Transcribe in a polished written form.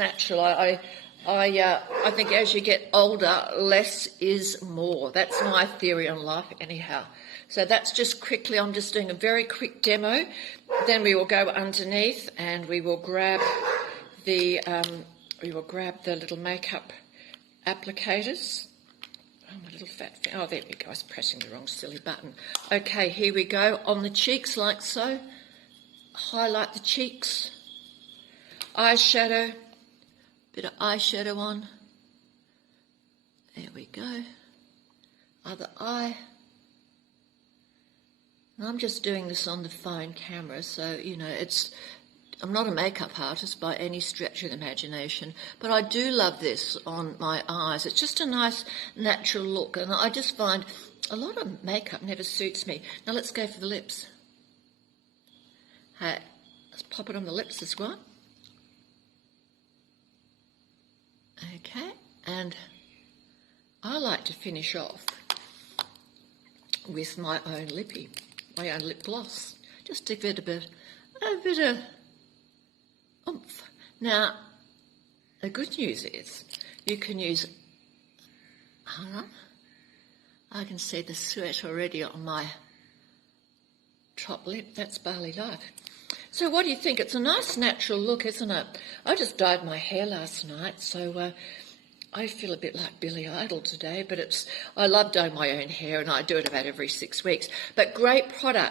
Natural. I think as you get older, less is more. That's my theory on life anyhow. So that's just quickly, I'm just doing a very quick demo. Then we will go underneath and we will grab the little makeup applicators. Oh, my little fat thing. Oh, there we go. I was pressing the wrong silly button. Okay, here we go. On the cheeks like so. Highlight the cheeks. Eyeshadow. Bit of eyeshadow on. There we go. Other eye. And I'm just doing this on the phone camera, so, you know, I'm not a makeup artist by any stretch of the imagination, but I do love this on my eyes. It's just a nice natural look, and I just find a lot of makeup never suits me. Now let's go for the lips. Hey, let's pop it on the lips as well. Okay, and I like to finish off with my own lippy, my own lip gloss. Just to give it a bit of oomph. Now, the good news is you can use, hold on, I can see the sweat already on my top lip. That's Bali Life. So what do you think? It's a nice natural look, isn't it? I just dyed my hair last night, so I feel a bit like Billy Idol today, but I love dyeing my own hair, and I do it about every 6 weeks. But great product.